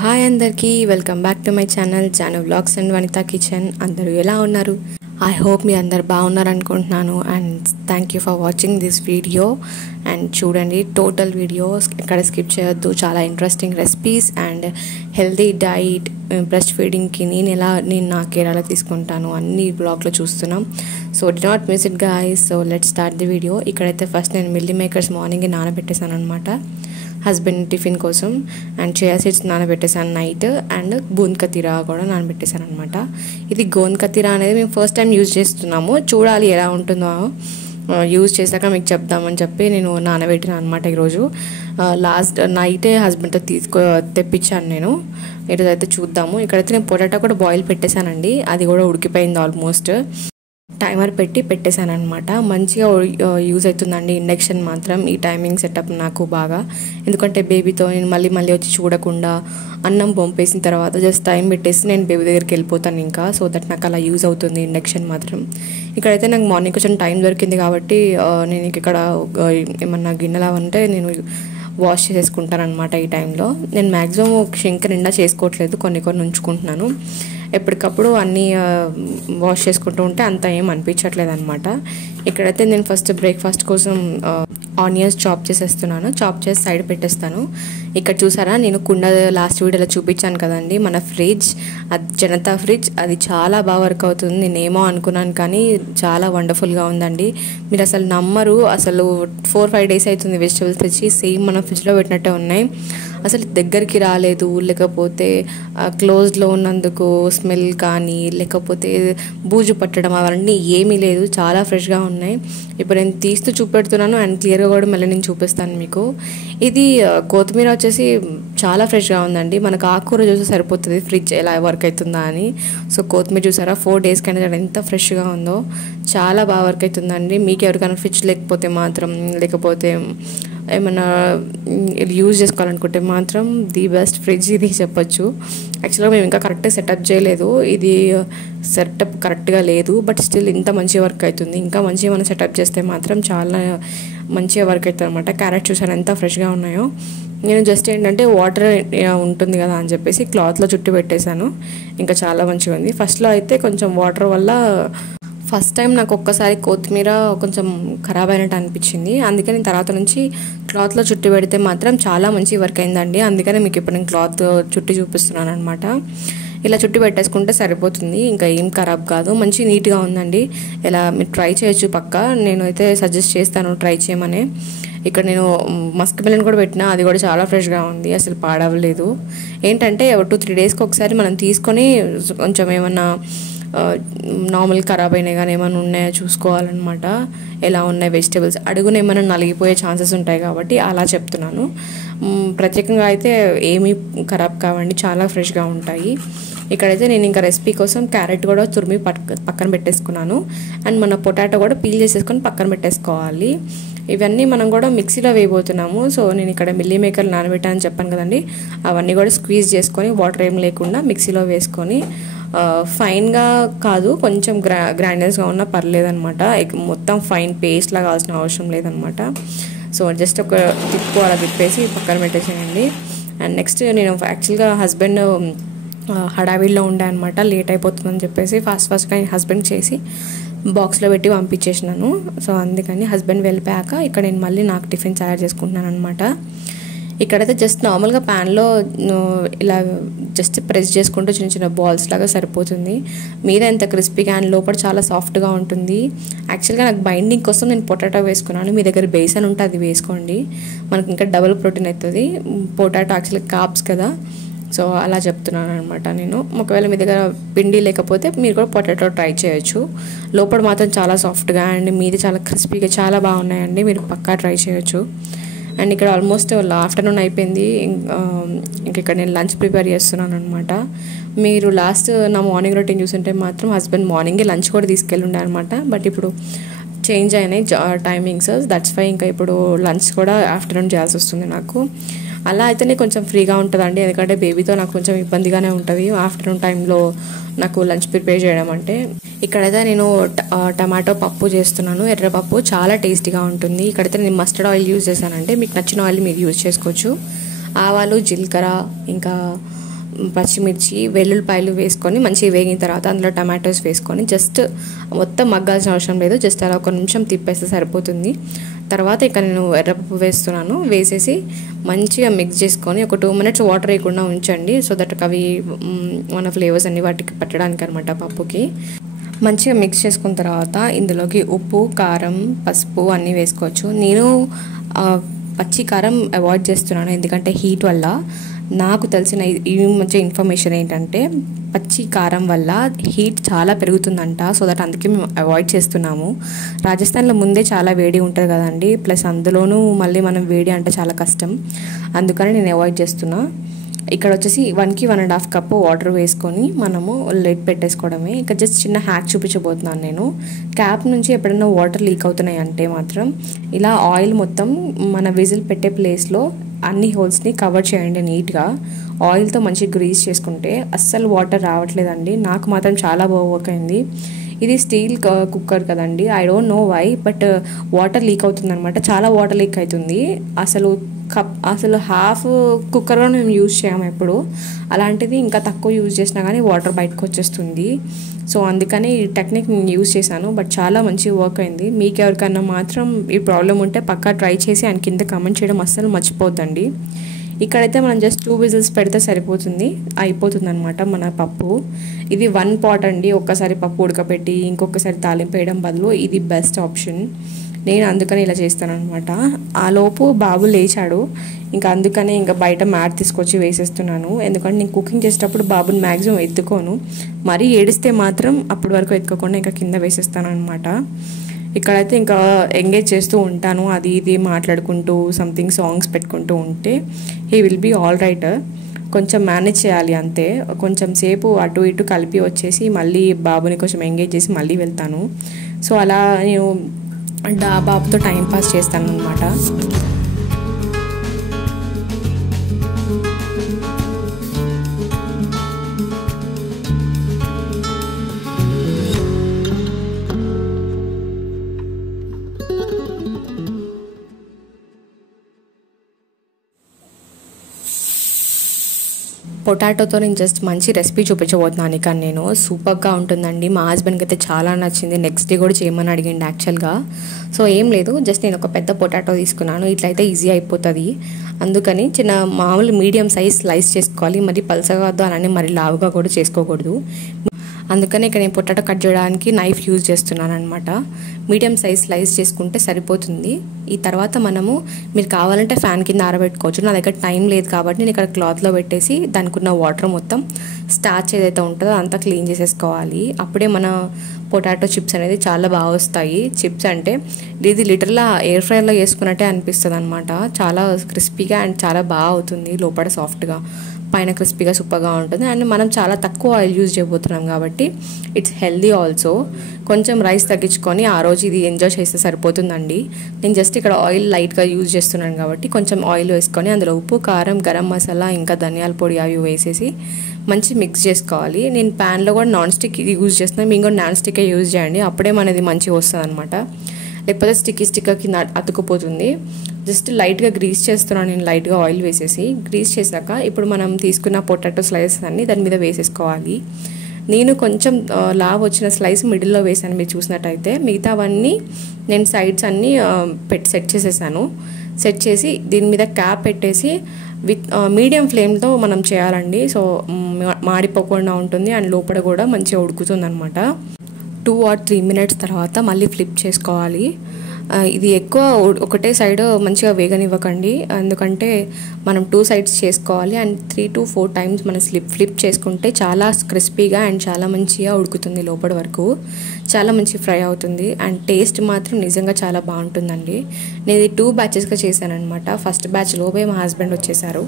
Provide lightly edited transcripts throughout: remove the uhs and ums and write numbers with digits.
Hi అందరికీ welcome back to my channel Janu vlogs and Vanitha kitchen. అందరూ ఎలా ఉన్నారు? ఐ హోప్ మీ అందరు బాగున్నారు అనుకుంటున్నాను. And thank you for watching this video. And చూడండి, టోటల్ వీడియో ఎక్కడ స్కిప్ చేయొద్దు. చాలా interesting recipes and healthy diet, breast ఫీడింగ్కి నేను నా కేర్ ఎలా తీసుకుంటాను అన్ని బ్లాగ్లో చూస్తున్నాం. So do not miss it guys. So let's start the video. ఇక్కడైతే ఫస్ట్ నేను మిల్లీ మేకర్స్ మార్నింగ్ నానబెట్టేశాను అనమాట హస్బెండ్ టిఫిన్ కోసం. అండ్ చియా సీడ్స్ నానబెట్టేసాను నైట్. అండ్ గోంద్ కతీరా కూడా నానబెట్టేసాను అనమాట. ఇది గోంద్ కతీరా అనేది మేము ఫస్ట్ టైం యూజ్ చేస్తున్నాము. చూడాలి ఎలా ఉంటుందో, యూజ్ చేశాక మీకు చెప్దామని చెప్పి నేను నానబెట్టిన అనమాట. ఈరోజు లాస్ట్ నైటే హస్బెండ్తో తెప్పించాను నేను. ఈరోజు అయితే చూద్దాము. ఇక్కడైతే నేను పొటాటో కూడా బాయిల్ పెట్టేశానండి. అది కూడా ఉడికిపోయింది ఆల్మోస్ట్. టైమర్ పెట్టేశాను అనమాట. మంచిగా యూజ్ అవుతుందండి ఇండక్షన్ మాత్రం. ఈ టైమింగ్ సెటప్ నాకు బాగా, ఎందుకంటే బేబీతో నేను మళ్ళీ వచ్చి చూడకుండా అన్నం పంపేసిన తర్వాత జస్ట్ టైం పెట్టేసి నేను బేబీ దగ్గరికి వెళ్ళిపోతాను ఇంకా. సో దట్ నాకు అలా యూజ్ అవుతుంది ఇండక్షన్ మాత్రం. ఇక్కడైతే నాకు మార్నింగ్ కొంచెం టైం దొరికింది కాబట్టి నేను ఇక్కడ ఏమన్నా గిన్నెలా ఉంటే నేను వాష్ చేసేసుకుంటాను అనమాట. ఈ టైంలో నేను మ్యాక్సిమం షింక్ నిండా చేసుకోవట్లేదు, కొన్ని ఉంచుకుంటున్నాను. ఎప్పటికప్పుడు అన్నీ వాష్ చేసుకుంటూ ఉంటే అంత ఏం అనిపించట్లేదు అనమాట. ఇక్కడైతే నేను ఫస్ట్ బ్రేక్ఫాస్ట్ కోసం ఆనియన్స్ చాప్ చేసేస్తున్నాను. చాప్ చేసి సైడ్ పెట్టేస్తాను. ఇక్కడ చూసారా, నేను కుండ లాస్ట్ వీడియోలో చూపించాను కదండి, మన ఫ్రిడ్జ్, అది జనతా ఫ్రిడ్జ్. అది చాలా బాగా వర్క్ అవుతుంది. నేనేమో అనుకున్నాను కానీ చాలా వండర్ఫుల్గా ఉందండి. మీరు అసలు నమ్మరు, అసలు 4-5 డేస్ అవుతుంది వెజిటబుల్స్ తెచ్చి, సేమ్ మనం ఫ్రిడ్జ్లో పెట్టినట్టే ఉన్నాయి. అసలు దగ్గరికి రాలేదు, లేకపోతే క్లోజ్లో ఉన్నందుకు స్మెల్ కానీ, లేకపోతే బూజు పట్టడం అవన్నీ ఏమీ లేదు. చాలా ఫ్రెష్గా ఉన్నాయి. ఇప్పుడు నేను తీస్తూ చూపెడుతున్నాను అండ్ క్లియర్గా కూడా మళ్ళీ నేను చూపిస్తాను మీకు. ఇది కొత్తిమీర వచ్చేసి చాలా ఫ్రెష్గా ఉందండి. మనకు ఆకుకూర చూస్తే సరిపోతుంది ఫ్రిడ్జ్ ఎలా వర్క్ అవుతుందా అని. సో కొత్తిమీర చూసారా 4 డేస్ కన్నా ఎంత ఫ్రెష్గా ఉందో, చాలా బాగా వర్క్ అవుతుందండి. మీకు ఎవరికైనా ఫ్రిడ్జ్ లేకపోతే మాత్రం, లేకపోతే ఏమన్నా యూజ్ చేసుకోవాలనుకుంటే మాత్రం ది బెస్ట్ ఫ్రిడ్జ్ ఇది చెప్పొచ్చు. యాక్చువల్గా మేము ఇంకా కరెక్ట్గా సెటప్ చేయలేదు, ఇది సెటప్ కరెక్ట్గా లేదు. బట్ స్టిల్ ఇంత మంచిగా వర్క్ అవుతుంది. ఇంకా మంచిగా మనం సెటప్ చేస్తే మాత్రం చాలా మంచిగా వర్క్ అవుతుంది అనమాట. క్యారెట్ చూసాను ఎంత ఫ్రెష్గా ఉన్నాయో. నేను జస్ట్ ఏంటంటే వాటర్ ఉంటుంది కదా అని చెప్పేసి క్లాత్లో చుట్టి పెట్టేశాను. ఇంకా చాలా మంచిగా ఉంది. ఫస్ట్లో అయితే కొంచెం వాటర్ వల్ల ఫస్ట్ టైం నాకు ఒక్కసారి కొత్తిమీర కొంచెం ఖరాబ్ అయినట్టు అనిపించింది. అందుకని తర్వాత నుంచి క్లాత్లో చుట్టి పెడితే మాత్రం చాలా మంచి వర్క్ అయిందండి. అందుకని మీకు ఇప్పుడు నేను క్లాత్ చుట్టి చూపిస్తున్నాను అనమాట. ఇలా చుట్టి పెట్టేసుకుంటే సరిపోతుంది, ఇంకా ఏం ఖరాబ్ కాదు. మంచి నీట్గా ఉందండి. ఇలా మీరు ట్రై చేయొచ్చు పక్కా. నేను అయితే సజెస్ట్ చేస్తాను ట్రై చేయమని. ఇక్కడ నేను మస్క్ మిలన్ కూడా పెట్టినా, అది కూడా చాలా ఫ్రెష్గా ఉంది, అసలు పాడవలేదు. ఏంటంటే 2-3 డేస్కి ఒకసారి మనం తీసుకొని కొంచెం ఏమన్నా నార్మల్ ఖరాబ్ అయినాయి కానీ ఏమైనా ఉన్నాయో చూసుకోవాలన్నమాట. ఎలా ఉన్నాయి వెజిటేబుల్స్, అడుగున ఏమైనా నలిగిపోయే ఛాన్సెస్ ఉంటాయి కాబట్టి అలా చెప్తున్నాను. ప్రత్యేకంగా అయితే ఏమీ ఖరాబ్ కావండి, చాలా ఫ్రెష్గా ఉంటాయి. ఇక్కడైతే నేను ఇంకా రెసిపీ కోసం క్యారెట్ కూడా తురిమి పక్కన పెట్టేసుకున్నాను. అండ్ మన పొటాటో కూడా పీల్ చేసేసుకొని పక్కన పెట్టేసుకోవాలి. ఇవన్నీ మనం కూడా మిక్సీలో వేయబోతున్నాము. సో నేను ఇక్కడ మిల్లీ మేకర్ నానబెట్టానని చెప్పాను కదండి, అవన్నీ కూడా స్క్వీజ్ చేసుకొని వాటర్ ఏం లేకుండా మిక్సీలో వేసుకొని, ఫైన్గా కాదు కొంచెం గ్రైండర్స్గా ఉన్నా పర్లేదనమాట. మొత్తం ఫైన్ పేస్ట్ లాగా కావాల్సిన అవసరం లేదనమాట. సో జస్ట్ ఒక తిప్పు అలా తిప్పేసి పక్కన పెట్టేసేయండి. అండ్ నెక్స్ట్ నేను యాక్చువల్గా హస్బెండ్ హడావిడిలో ఉండే అనమాట, లేట్ అయిపోతుందని చెప్పేసి ఫాస్ట్గా హస్బెండ్ చేసి బాక్స్లో పెట్టి పంపించేసినాను. సో అందుకని హస్బెండ్ వెళ్ళిపోయాక ఇక్కడ నేను మళ్ళీ నాకు టిఫిన్ తయారు చేసుకుంటున్నాను అనమాట. ఇక్కడైతే జస్ట్ నార్మల్గా ప్యాన్లో ఇలా జస్ట్ ప్రెస్ చేసుకుంటూ చిన్న బాల్స్ లాగా సరిపోతుంది. మీద ఎంత క్రిస్పీగా అండ్ లోపల చాలా సాఫ్ట్గా ఉంటుంది. యాక్చువల్గా నాకు బైండింగ్ కోసం నేను పొటాటో వేసుకున్నాను. మీ దగ్గర బేసన్ ఉంటే అది వేసుకోండి, మనకి ఇంకా డబుల్ ప్రోటీన్ అవుతుంది. పొటాటో యాక్చువల్గా కార్బ్స్ కదా, సో అలా చెప్తున్నాను అనమాట నేను. ఒకవేళ మీ దగ్గర పిండి లేకపోతే మీరు కూడా పొటాటో ట్రై చేయొచ్చు. లోపల మాత్రం చాలా సాఫ్ట్గా అండ్ మీది చాలా క్రిస్పీగా చాలా బాగున్నాయండి, మీరు పక్కా ట్రై చేయొచ్చు. అండ్ ఇక్కడ ఆల్మోస్ట్ ఆఫ్టర్నూన్ అయిపోయింది. ఇంక ఇక్కడ నేను లంచ్ ప్రిపేర్ చేస్తున్నాను అనమాట. మీరు లాస్ట్ నా మార్నింగ్ రొటీన్ చూస్తుంటే మాత్రం హస్బెండ్ మార్నింగే లంచ్ కూడా తీసుకెళ్ళుండే అనమాట. బట్ ఇప్పుడు చేంజ్ అయినాయి టైమింగ్స్, దట్స్ వై ఇంకా ఇప్పుడు లంచ్ కూడా ఆఫ్టర్నూన్ చేయాల్సి వస్తుంది నాకు. అలా అయితేనే కొంచెం ఫ్రీగా ఉంటుందండి, ఎందుకంటే బేబీతో నాకు కొంచెం ఇబ్బందిగానే ఉంటుంది ఆఫ్టర్నూన్ టైంలో నాకు లంచ్ ప్రిపేర్ చేయడం అంటే. ఇక్కడైతే నేను టమాటో పప్పు చేస్తున్నాను, ఎర్రపప్పు, చాలా టేస్టీగా ఉంటుంది. ఇక్కడైతే నేను మస్టర్డ్ ఆయిల్ యూజ్ చేశానంటే, మీకు నచ్చిన ఆయిల్ మీరు యూజ్ చేసుకోవచ్చు. ఆవాలు, జీలకర్ర, ఇంకా పచ్చిమిర్చి వెల్లుల్లిపాయలు వేసుకొని మంచిగా వేగిన తర్వాత అందులో టమాటోస్ వేసుకొని జస్ట్ మొత్తం మగ్గాల్సిన అవసరం లేదు, జస్ట్ అలా ఒక నిమిషం తిప్పేస్తే సరిపోతుంది. తర్వాత ఇక్కడ నేను ఎర్రపప్పు వేస్తున్నాను, వేసేసి మంచిగా మిక్స్ చేసుకొని ఒక 2 minutes వాటర్ వేయకుండా ఉంచండి. సో దట్ అవి మన ఫ్లేవర్స్ అన్ని వాటికి పట్టడానికి అనమాట పప్పుకి. మంచిగా మిక్స్ చేసుకున్న తర్వాత ఇందులోకి ఉప్పు, కారం, పసుపు అన్నీ వేసుకోవచ్చు. నేను పచ్చి కారం అవాయిడ్ చేస్తున్నాను ఎందుకంటే హీట్ వల్ల. నాకు తెలిసిన ఈ మంచి ఇన్ఫర్మేషన్ ఏంటంటే పచ్చి కారం వల్ల హీట్ చాలా పెరుగుతుందంట. సో దట్ అందుకే మేము అవాయిడ్ చేస్తున్నాము. రాజస్థాన్లో ముందే చాలా వేడి ఉంటుంది కదండి, ప్లస్ అందులోనూ మళ్ళీ మనం వేడి అంటే చాలా కష్టం, అందుకని నేను అవాయిడ్ చేస్తున్నా. ఇక్కడ వచ్చేసి 1కి 1.5 కప్ వాటర్ వేసుకొని మనము లెడ్ పెట్టేసుకోవడమే. ఇక్కడ జస్ట్ చిన్న హ్యాక్ చూపించబోతున్నాను నేను. క్యాప్ నుంచి ఎప్పుడైనా వాటర్ లీక్ అవుతున్నాయి అంటే మాత్రం ఇలా ఆయిల్ మొత్తం మన విజిల్ పెట్టే ప్లేస్లో అన్ని హోల్స్ని కవర్ చేయండి నీట్గా. ఆయిల్తో మంచిగా గ్రీస్ చేసుకుంటే అస్సలు వాటర్ రావట్లేదండి. నాకు మాత్రం చాలా బాగా వర్క్ అయింది. ఇది స్టీల్ కుక్కర్ కదండి, I don't know why but water leak అవుతుంది అనమాట, చాలా వాటర్ లీక్ అవుతుంది. అసలు హాఫ్ కుక్కర్ కూడా మేము యూజ్ చేయము ఎప్పుడు, అలాంటిది ఇంకా తక్కువ యూజ్ చేసినా కానీ వాటర్ బయటకు వచ్చేస్తుంది. సో అందుకని ఈ టెక్నిక్ నేను యూజ్ చేశాను, బట్ చాలా మంచి వర్క్ అయింది. మీకు ఎవరికన్నా మాత్రం ఈ ప్రాబ్లం ఉంటే పక్కా ట్రై చేసి ఆయన కింద కమెంట్ చేయడం అస్సలు మర్చిపోద్దండి. ఇక్కడైతే మనం జస్ట్ 2 విజిల్స్ పెడితే సరిపోతుంది, అయిపోతుంది అనమాట మన పప్పు. ఇది 1 pot అండి, ఒక్కసారి పప్పు ఉడకబెట్టి ఇంకొకసారి తాలింపు వేయడం బదులు ఇది బెస్ట్ ఆప్షన్. నేను అందుకని ఇలా చేస్తాను అనమాట. ఆ లోపు బాబు లేచాడు, ఇంకా అందుకనే ఇంకా బయట మ్యాట్ తీసుకొచ్చి వేసేస్తున్నాను. ఎందుకంటే నేను కుకింగ్ చేసేటప్పుడు బాబుని మ్యాక్సిమం ఎత్తుకోను, మరీ ఏడిస్తే మాత్రం అప్పటి వరకు ఎత్తుకోకుండా ఇంకా కింద వేసేస్తాను అనమాట. ఇక్కడైతే ఇంకా ఎంగేజ్ చేస్తూ ఉంటాను, అది ఇది మాట్లాడుకుంటూ సంథింగ్ సాంగ్స్ పెట్టుకుంటూ ఉంటే he will be all right. కొంచెం మేనేజ్ చేయాలి అంతే, కొంచెం సేపు అటు ఇటు కలిపి వచ్చేసి మళ్ళీ బాబుని కొంచెం ఎంగేజ్ చేసి మళ్ళీ వెళ్తాను. సో అలా నేను బాబుతో టైం పాస్ చేస్తాను అనమాట. పొటాటోతో నేను జస్ట్ మంచి రెసిపీ చూపించబోతున్నాను. కానీ నేను సూపర్గా ఉంటుందండి, మా హస్బెండ్కి అయితే చాలా నచ్చింది. నెక్స్ట్ డే కూడా చేయమని అడిగింది యాక్చువల్గా. సో ఏం లేదు, జస్ట్ నేను ఒక పెద్ద పొటాటో తీసుకున్నాను, ఇట్లయితే ఈజీ అయిపోతుంది. అందుకని చిన్న మామూలు మీడియం సైజ్ స్లైస్ చేసుకోవాలి, మరి పల్సగా వద్దు అలానే మరి లావుగా కూడా చేసుకోకూడదు. అందుకని ఇక్కడ నేను పొటాటో కట్ చేయడానికి నైఫ్ యూజ్ చేస్తున్నాను అనమాట. మీడియం సైజ్ స్లైస్ చేసుకుంటే సరిపోతుంది. ఈ తర్వాత మనము మీరు కావాలంటే ఫ్యాన్ కింద ఆరబెట్టుకోవచ్చు, నా దగ్గర టైం లేదు కాబట్టి నేను ఇక్కడ క్లాత్లో పెట్టేసి దానికి ఉన్న వాటర్ మొత్తం స్టార్చ్ ఏదైతే ఉంటుందో అంతా క్లీన్ చేసేసుకోవాలి. అప్పుడే మన పొటాటో చిప్స్ అనేది చాలా బాగా వస్తాయి. చిప్స్ అంటే ఇది లిటరల్గా ఎయిర్ ఫ్రైర్లో వేసుకున్నట్టే అనిపిస్తుంది అనమాట. చాలా క్రిస్పీగా అండ్ చాలా బాగా అవుతుంది, లోపల సాఫ్ట్గా పైన క్రిస్పీగా సూపర్గా ఉంటుంది. అండ్ మనం చాలా తక్కువ ఆయిల్ యూజ్ చేయబోతున్నాం కాబట్టి ఇట్స్ హెల్దీ ఆల్సో. కొంచెం రైస్ తగ్గించుకొని ఆ రోజు ఇది ఎంజాయ్ చేస్తే సరిపోతుందండి. నేను జస్ట్ ఇక్కడ ఆయిల్ లైట్గా యూజ్ చేస్తున్నాను కాబట్టి కొంచెం ఆయిల్ వేసుకొని అందులో ఉప్పు, కారం, గరం మసాలా ఇంకా ధనియాల పొడి అవి వేసేసి మంచి మిక్స్ చేసుకోవాలి. నేను ప్యాన్లో కూడా నాన్ స్టిక్ యూజ్ చేస్తున్నాను, మీరు కూడా నాన్ స్టిక్ యూజ్ చేయండి, అప్పుడే మనది మంచిగా వస్తుంది అనమాట. లేకపోతే స్టిక్కీ కింద అతుకుపోతుంది. జస్ట్ లైట్గా గ్రీస్ చేస్తున్నాను నేను, లైట్గా ఆయిల్ వేసేసి. గ్రీస్ చేశాక ఇప్పుడు మనం తీసుకున్న పొటాటో స్లైసెస్ అన్ని దాని మీద వేసేసుకోవాలి. నేను కొంచెం లావ్ వచ్చిన స్లైస్ మిడిల్లో వేసాను మీరు చూసినట్టయితే, మిగతావన్నీ నేను సైడ్స్ అన్నీ సెట్ చేసేసాను. సెట్ చేసి దీని మీద క్యాప్ పెట్టేసి విత్ మీడియం ఫ్లేమ్తో మనం చేయాలండి. సో మాడిపోకుండా ఉంటుంది అండ్ లోపల కూడా మంచిగా ఉడుకుతుంది అనమాట. 2 or 3 minutes తర్వాత మళ్ళీ ఫ్లిప్ చేసుకోవాలి. ఇది ఎక్కువ ఒకటే సైడ్ మంచిగా వేగనివ్వకండి, ఎందుకంటే మనం 2 sides చేసుకోవాలి. అండ్ 3 to 4 times మనం ఫ్లిప్ చేసుకుంటే చాలా క్రిస్పీగా అండ్ చాలా మంచిగా ఉడుకుతుంది, లోపల వరకు చాలా మంచి ఫ్రై అవుతుంది. అండ్ టేస్ట్ మాత్రం నిజంగా చాలా బాగుంటుందండి. నేను ఇది 2 batchesగా చేశానమాట. ఫస్ట్ బ్యాచ్ లోపే మా హస్బెండ్ వచ్చేసారు.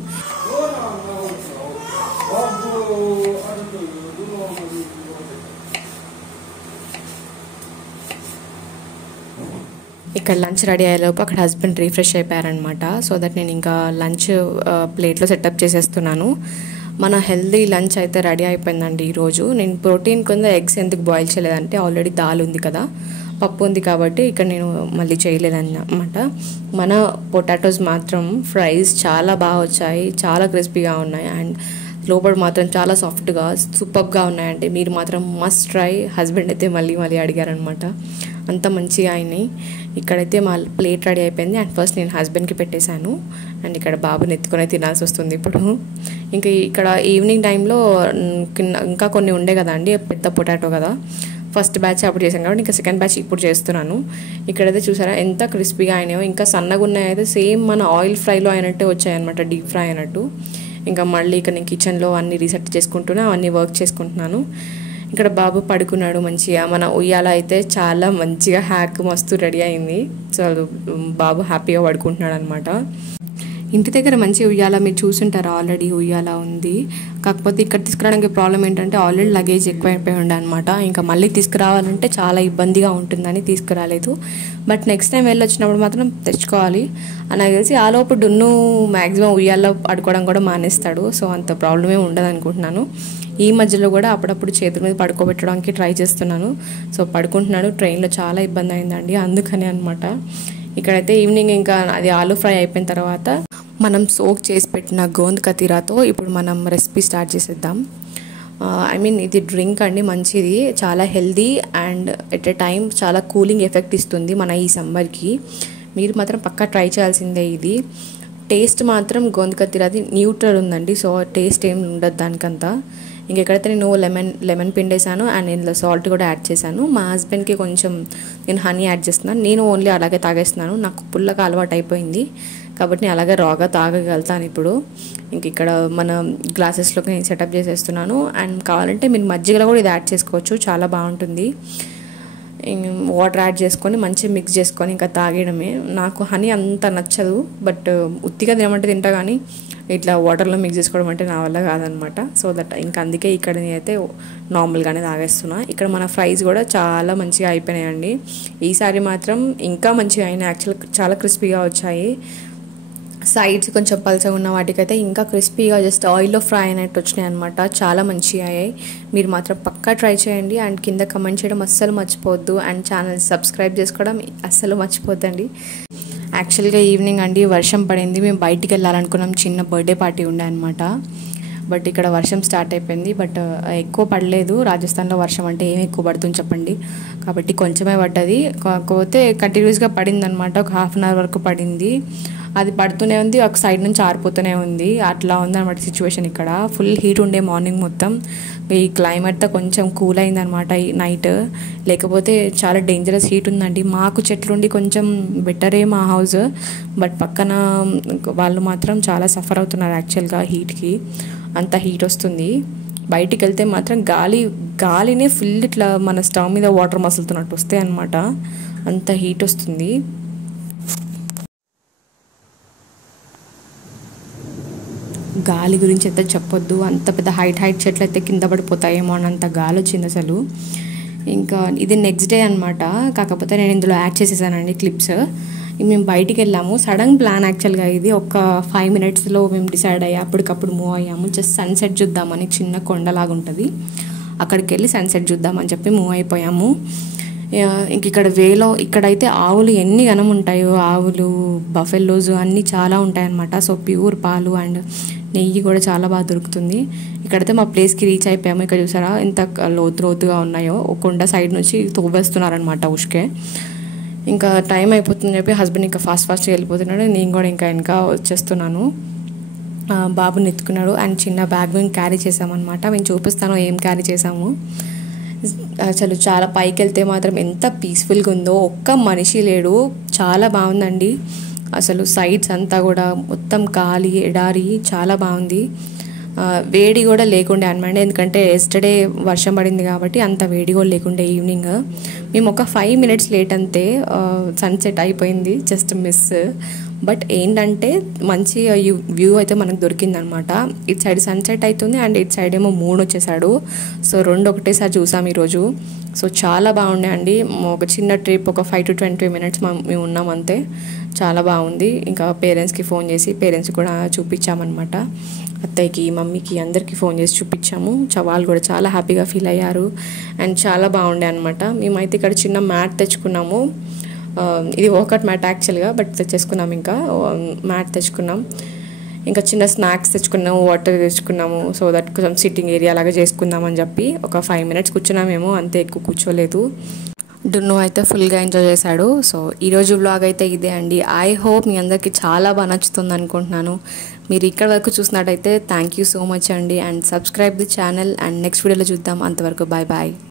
ఇక్కడ లంచ్ రెడీ అయ్యేలోపు అక్కడ హస్బెండ్ రీఫ్రెష్ అయిపోయారనమాట. సో దట్ నేను ఇంకా లంచ్ ప్లేట్లో సెటప్ చేసేస్తున్నాను. మన హెల్దీ లంచ్ అయితే రెడీ అయిపోయిందండి ఈరోజు. నేను ప్రోటీన్ కింద ఎగ్స్ ఎందుకు బాయిల్ చేయలేదంటే ఆల్రెడీ దాల్ ఉంది కదా, పప్పు ఉంది కాబట్టి ఇక్కడ నేను మళ్ళీ చేయలేదన్నమాట. మన పొటాటోస్ మాత్రం ఫ్రైస్ చాలా బాగా వచ్చాయి, చాలా క్రిస్పీగా ఉన్నాయి. అండ్ లోపల మాత్రం చాలా సాఫ్ట్గా సూపర్గా ఉన్నాయండి. మీరు మాత్రం మస్ట్ ట్రై. హస్బెండ్ అయితే మళ్ళీ అడిగారనమాట, అంత మంచిగా అయినాయి. ఇక్కడైతే మా ప్లేట్ రెడీ అయిపోయింది అండ్ ఫస్ట్ నేను హస్బెండ్కి పెట్టేశాను అండ్ ఇక్కడ బాబుని ఎత్తుకొని తినాల్సి వస్తుంది ఇప్పుడు. ఇంకా ఇక్కడ ఈవినింగ్ టైంలో ఇంకా కొన్ని ఉండే కదా అండి, పెద్ద పొటాటో కదా, ఫస్ట్ బ్యాచ్ అప్పుడు చేశాను కాబట్టి ఇంకా సెకండ్ బ్యాచ్ ఇప్పుడు చేస్తున్నాను. ఇక్కడైతే చూసారా ఎంత క్రిస్పీగా అయినాయో, ఇంకా సన్నగా ఉన్నాయైతే సేమ్ మన ఆయిల్ ఫ్రైలో అయినట్టే వచ్చాయన్నమాట, డీప్ ఫ్రై అయినట్టు. ఇంకా మళ్ళీ ఇక్కడ నేను కిచెన్లో అన్నీ రీసెట్ చేసుకుంటున్నా, అన్నీ వర్క్ చేసుకుంటున్నాను. ఇక్కడ బాబు పడుకున్నాడు మంచిగా. మన ఉయ్యాల అయితే చాలా మంచిగా హ్యాక్ మస్తు రెడీ అయింది. సో బాబు హ్యాపీగా పడుకుంటున్నాడు అనమాట. ఇంటి దగ్గర మంచి ఉయ్యాల మీరు చూసుంటారు, ఆల్రెడీ ఉయ్యాల ఉంది. కాకపోతే ఇక్కడ తీసుకురావడానికి ప్రాబ్లం ఏంటంటే ఆల్రెడీ లగేజ్ ఎక్కువైపోయి ఉండే అనమాట. ఇంకా మళ్ళీ తీసుకురావాలంటే చాలా ఇబ్బందిగా ఉంటుందని తీసుకురాలేదు. బట్ నెక్స్ట్ టైం వెళ్ళొచ్చినప్పుడు మాత్రం తెచ్చుకోవాలి. నాకు తెలిసి ఆ లోపు డున్ను మ్యాక్సిమం ఉయ్యాల్లో పడుకోవడం కూడా మానేస్తాడు. సో అంత ప్రాబ్లమే ఉండదు అనుకుంటున్నాను. ఈ మధ్యలో కూడా అప్పుడప్పుడు చేతుల మీద పడుకోబెట్టడానికి ట్రై చేస్తున్నాను. సో పడుకుంటున్నాడు. ట్రైన్లో చాలా ఇబ్బంది అయిందండి, అందుకనే అనమాట. ఇక్కడైతే ఈవినింగ్ ఇంకా అది ఆలూ ఫ్రై అయిపోయిన తర్వాత మనం సోక్ చేసి పెట్టిన గోంద్ కతీరాతో ఇప్పుడు మనం రెసిపీ స్టార్ట్ చేసేద్దాం. ఇది డ్రింక్ అండి, మంచిది, చాలా healthy and at a time చాలా కూలింగ్ ఎఫెక్ట్ ఇస్తుంది మన ఈ సమ్మర్కి. మీరు మాత్రం పక్కా ట్రై చేయాల్సిందే. ఇది టేస్ట్ మాత్రం గోంద్ కతీరాది న్యూట్రల్ ఉందండి. సో టేస్ట్ ఏం ఉండదు దానికంతా. ఇంకెక్కడైతే నేను లెమన్ పిండేసాను అండ్ ఇందులో సాల్ట్ కూడా యాడ్ చేశాను. మా హస్బెండ్కి కొంచెం నేను హనీ యాడ్ చేస్తున్నాను, నేను ఓన్లీ అలాగే తాగేస్తున్నాను. నాకు పుల్లగా అలవాటు అయిపోయింది కాబట్టి నేను అలాగే రాగా తాగగలుగుతాను ఇప్పుడు. ఇక్కడ మన గ్లాసెస్లోకి నేను సెటప్ చేసేస్తున్నాను. అండ్ కావాలంటే మీరు మజ్జిగలో కూడా ఇది యాడ్ చేసుకోవచ్చు, చాలా బాగుంటుంది. వాటర్ యాడ్ చేసుకొని మంచిగా మిక్స్ చేసుకొని ఇంకా తాగేయడమే. నాకు హనీ అంత నచ్చదు, బట్ ఉత్తిగా తినమంటే తింటా, కానీ ఇట్లా వాటర్లో మిక్స్ చేసుకోవడం అంటే నా వల్ల కాదనమాట. సో దట్ ఇంకా అందుకే ఇక్కడ నేనైతే నార్మల్గానే తాగేస్తున్నా. ఇక్కడ మన ఫ్రైస్ కూడా చాలా మంచిగా అయిపోయినాయండి. ఈసారి మాత్రం ఇంకా మంచిగా అయినాయి, యాక్చువల్గా చాలా క్రిస్పీగా వచ్చాయి. సైడ్స్ కొంచెం పల్చగా ఉన్న వాటికైతే ఇంకా క్రిస్పీగా జస్ట్ ఆయిల్లో ఫ్రై అయినట్టు వచ్చినాయి అనమాట. చాలా మంచిగా అయ్యాయి. మీరు మాత్రం పక్కా ట్రై చేయండి అండ్ కింద కమెంట్ చేయడం అస్సలు మర్చిపోవద్దు అండ్ ఛానల్ సబ్స్క్రైబ్ చేసుకోవడం అస్సలు మర్చిపోద్దండి. యాక్చువల్గా ఈవినింగ్ అండి వర్షం పడింది. మేము బయటికి వెళ్ళాలనుకున్నాం, చిన్న బర్త్డే పార్టీ ఉండే అనమాట. బట్ ఇక్కడ వర్షం స్టార్ట్ అయిపోయింది, బట్ ఎక్కువ పడలేదు. రాజస్థాన్లో వర్షం అంటే ఏమి ఎక్కువ పడుతుంది చెప్పండి, కాబట్టి కొంచెమే పడ్డది. కాకపోతే కంటిన్యూస్గా పడింది అనమాట, ఒక హాఫ్ అన్ అవర్ వరకు పడింది. అది పడుతూనే ఉంది, ఒక సైడ్ నుంచి ఆరిపోతూనే ఉంది, అట్లా ఉందన్నమాట సిచ్యువేషన్. ఇక్కడ ఫుల్ హీట్ ఉండే మార్నింగ్ మొత్తం. ఈ క్లైమేట్తో కొంచెం కూల్ అయిందనమాట ఈ నైట్, లేకపోతే చాలా డేంజరస్ హీట్ ఉందండి. మాకు చెట్లుండి కొంచెం బెటరే మా హౌస్, బట్ పక్కన వాళ్ళు మాత్రం చాలా సఫర్ అవుతున్నారు యాక్చువల్గా హీట్కి. అంత హీట్ వస్తుంది. బయటికి వెళ్తే మాత్రం గాలినే ఫుల్ ఇట్లా మన స్టవ్ మీద వాటర్ మసులుతున్నట్టు వస్తాయి అన్నమాట, అంత హీట్ వస్తుంది. గాలి గురించి అయితే చెప్పొద్దు, అంత పెద్ద హైట్ చెట్లు అయితే కింద పడిపోతాయేమో అన్నంత గాలి వచ్చింది అసలు. ఇంకా ఇది నెక్స్ట్ డే అనమాట. కాకపోతే నేను ఇందులో యాడ్ చేసేసానండి క్లిప్స్. మేము బయటికి వెళ్ళాము, సడన్ ప్లాన్ యాక్చువల్గా ఇది. ఒక 5 minutesలో మేము డిసైడ్ అయ్యి అప్పటికప్పుడు మూవ్ అయ్యాము. జస్ట్ సన్సెట్ చూద్దామని, చిన్న కొండలాగా ఉంటుంది అక్కడికి వెళ్ళి సన్సెట్ చూద్దామని చెప్పి మూవ్ అయిపోయాము. ఇంక ఇక్కడైతే ఆవులు ఎన్ని గనం ఉంటాయో, ఆవులు, బఫెల్లోస్ అన్నీ చాలా ఉంటాయన్నమాట. సో ప్యూర్ పాలు అండ్ నెయ్యి కూడా చాలా బాగా దొరుకుతుంది. ఇక్కడైతే మా ప్లేస్కి రీచ్ అయిపోయాము. ఇక్కడ చూసారా ఎంత లోతుగా ఉన్నాయో, కొండ సైడ్ నుంచి తవ్వేస్తున్నారనమాట ఉష్కే. ఇంకా టైం అయిపోతుందని చెప్పి హస్బెండ్ ఇంకా ఫాస్ట్గా వెళ్ళిపోతున్నాడు, నేను కూడా ఇంకా వచ్చేస్తున్నాను. బాబుని ఎత్తుకున్నాడు అండ్ చిన్న బ్యాగ్ మేము క్యారీ చేసామన్నమాట. మేము చూపిస్తాను ఏం క్యారీ చేసాము. అసలు చాలా పైకి వెళ్తే మాత్రం ఎంత పీస్ఫుల్గా ఉందో, ఒక్క మనిషి లేడు, చాలా బాగుందండి. అసలు సైడ్స్ అంతా కూడా మొత్తం గాలి, ఎడారి, చాలా బాగుంది. వేడి కూడా లేకుండే అనమాట, ఎందుకంటే ఎస్టర్డే వర్షం పడింది కాబట్టి అంత వేడి కూడా లేకుండే. ఈవినింగ్ మేము ఒక 5 minutes లేట్ అంతే, సన్సెట్ అయిపోయింది, జస్ట్ మిస్. బట్ ఏంటంటే మంచి వ్యూ అయితే మనకు దొరికిందనమాట. ఇటు సైడ్ సన్సెట్ అవుతుంది అండ్ ఇటు సైడ్ ఏమో మూన్ వచ్చేసాడు. సో రెండు ఒకటేసారి చూసాం ఈరోజు. సో చాలా బాగుండే అండి. ఒక చిన్న ట్రిప్, ఒక 5 to 20 minutes మేము ఉన్నాం అంతే. చాలా బాగుంది. ఇంకా పేరెంట్స్కి ఫోన్ చేసి పేరెంట్స్ కూడా చూపించామన్నమాట. అత్తయ్యకి, మమ్మీకి, అందరికీ ఫోన్ చేసి చూపించాము. వాళ్ళు కూడా చాలా హ్యాపీగా ఫీల్ అయ్యారు అండ్ చాలా బాగుండే అనమాట. మేమైతే ఇక్కడ చిన్న మ్యాట్ తెచ్చుకున్నాము. ఇది వర్కౌట్ మ్యాట్ యాక్చువల్గా, బట్ తెచ్చేసుకున్నాం, ఇంకా మ్యాట్ తెచ్చుకున్నాం. ఇంకా చిన్న స్నాక్స్ తెచ్చుకున్నాము, వాటర్ తెచ్చుకున్నాము. సో దట్ కొంచెం సిట్టింగ్ ఏరియా లాగా చేసుకుందామని చెప్పి ఒక 5 minutes కూర్చున్నామేమో, అంతే, ఎక్కువ కూర్చోలేదు. డున్నో అయితే ఫుల్గా ఎంజాయ్ చేశాడు. సో ఈరోజు వ్లాగ్ అయితే ఇదే అండి. ఐ హోప్ మీ అందరికీ చాలా బాగా నచ్చుతుంది అనుకుంటున్నాను. మీరు ఇక్కడ వరకు చూసినట్టయితే థ్యాంక్ యూ సో మచ్ అండి. And subscribe the channel. And next వీడియోలో చూద్దాం. అంతవరకు బాయ్ బాయ్.